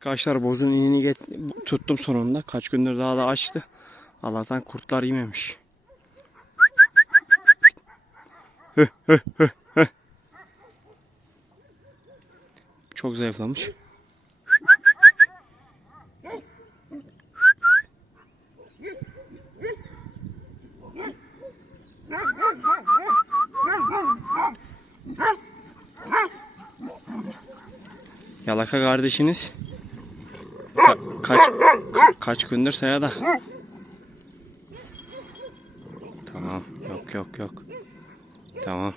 Kaşlar bozun inini get tuttum sonunda. Kaç gündür daha da açtı. Allah'tan kurtlar yememiş. Çok zayıflamış. Yalaka kardeşiniz ka- kaç ka- kaç gündür sayada. Tamam. Yok yok. Tamam.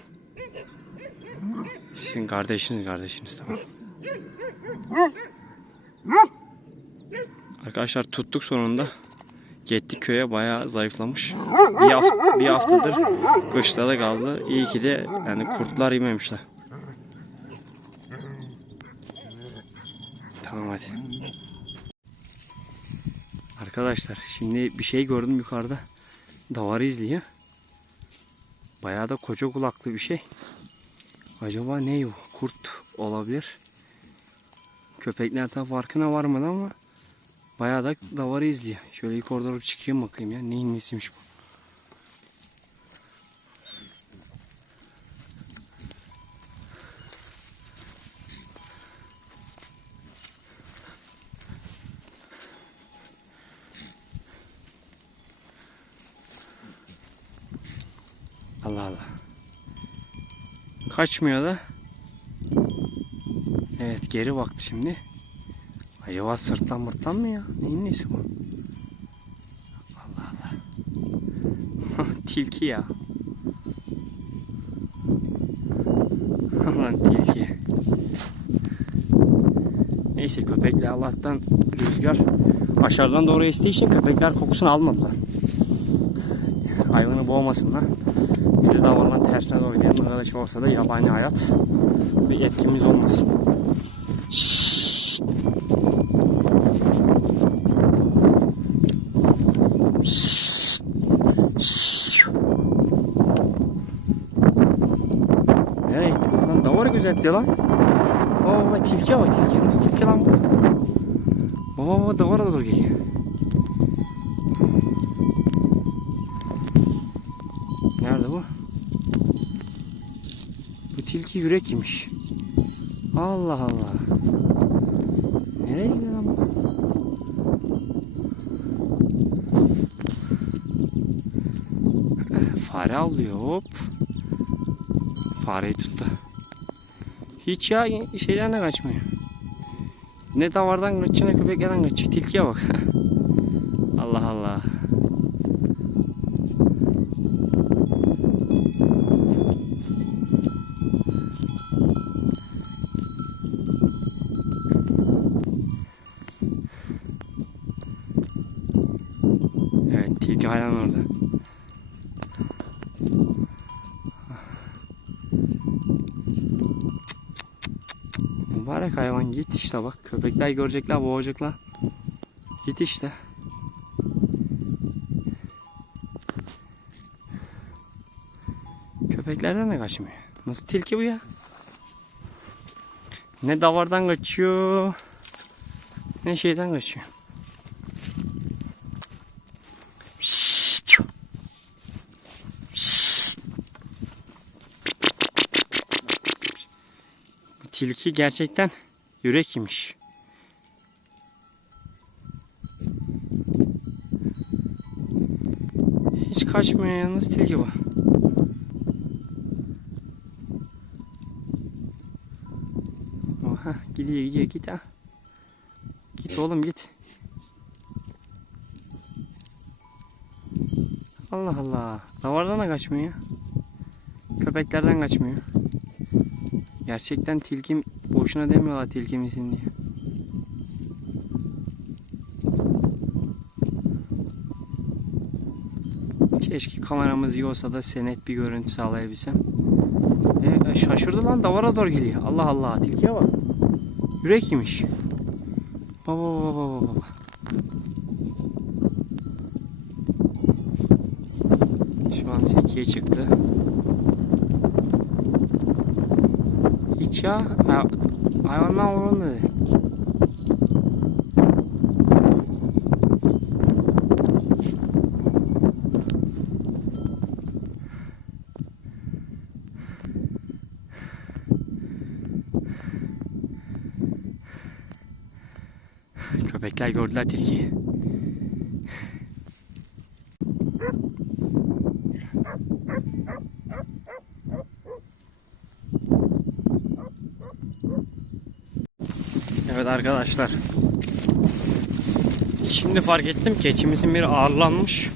Sizin kardeşiniz kardeşiniz tamam. Arkadaşlar tuttuk sonunda. Gittik köye bayağı zayıflamış. Bir, hafta, bir haftadır kışta da kaldı. İyi ki de yani kurtlar yememişler. Tamam hadi. Arkadaşlar şimdi bir şey gördüm yukarıda. Davarı izliyor. Bayağı da koca kulaklı bir şey. Acaba ne bu? Kurt olabilir. Köpeklerden farkına varmadı ama bayağı da davarı izliyor. Şöyle yukarı doğru çıkayım bakayım ya. Neyin nesiymiş bu? Allah Allah. Kaçmıyor da. Evet geri baktı şimdi. Acaba sırtlan mırtlan mı ya? Neyin nesi bu? Allah Allah. tilki ya. Lan tilki. Neyse köpekler Allah'tan rüzgar aşağıdan doğru estiği için köpekler kokusunu almadılar. Hayvanı boğmasınlar. Bize davarlan tersine doğru gidelim. Arkadaş olsa da yabani hayat bir etkimiz olmasın. Nereye gidiyor lan? Davarı gözetliyor lan. Oo tilki var tilki. Nasıl tilki lan bu? Baba davara doğru geliyor. Bu tilki yürek yemiş. Allah Allah. Nereye gidiyor lan bu? Fare avlıyor hop. Fareyi tuttu. Hiç ya şeyden de kaçmıyor. Ne davardan kaçıyor ne köpeklerden kaçıyor. Tilkiye bak. Allah Allah. Tilki hala orada. Mübarek hayvan git işte bak köpekler görecekler boğacaklar. Git işte. Köpeklerden de kaçmıyor. Nasıl tilki bu ya? Ne davardan kaçıyor ne şeyden kaçıyor. Tilki gerçekten yürek yemiş. Hiç kaçmıyor yalnız tilki bu. Oha gidiyor gidiyor git ha. Git oğlum git. Allah Allah. Davardan da kaçmıyor. Köpeklerden kaçmıyor. Gerçekten tilkim boşuna demiyorlar tilki misin diye. Keşke kameramız iyi olsa da senet bir görüntü sağlayabilsem. E, şaşırdı lan davara doğru geliyor. Allah Allah tilkiye bak. Yürek yemiş. Baba baba baba baba. Şu an sekiye çıktı. geç ya. Hayvanlar vurulmadı. Köpekler gördüler tilkiyi. Evet arkadaşlar. Şimdi fark ettim keçimizin biri ağırlanmış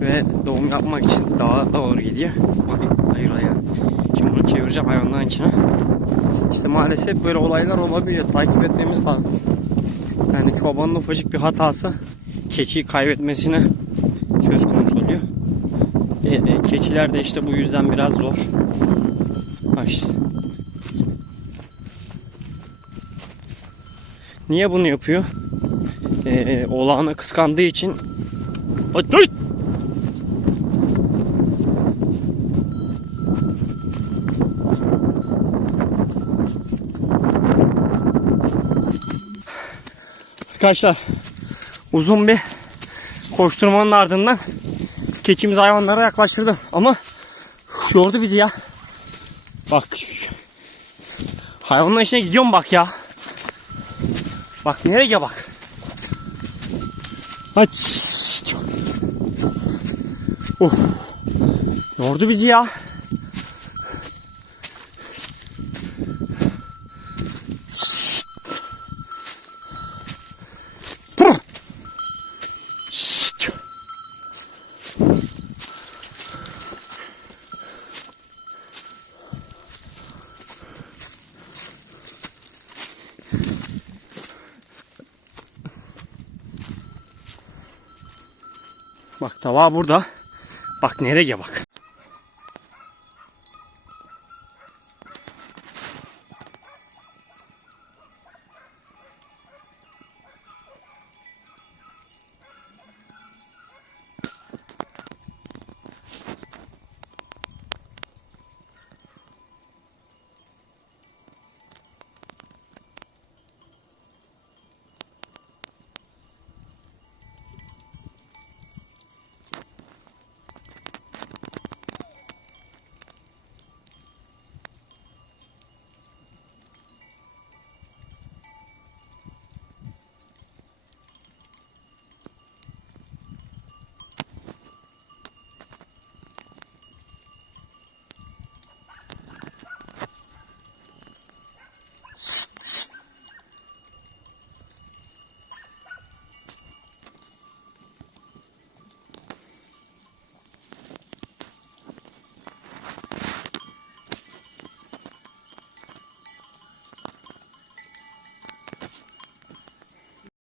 ve doğum yapmak için dağa doğru gidiyor. Hayır hayır. Şimdi bunu çevireceğim hayvanların içine. İşte maalesef böyle olaylar olabiliyor. Takip etmemiz lazım. Yani çobanın ufacık bir hatası keçiyi kaybetmesine söz konusu oluyor. E, e, keçiler de işte bu yüzden biraz zor. Bak işte. Niye bunu yapıyor? E, e, oğlanı kıskandığı için! Arkadaşlar uzun bir koşturmanın ardından keçimiz hayvanlara yaklaştırdı ama yordu bizi ya. Bak hayvanların içine gidiyorum bak ya. Bak nereye bak. Aç. Of. Yordu bizi ya. Bak tava burada. Bak nereye bak.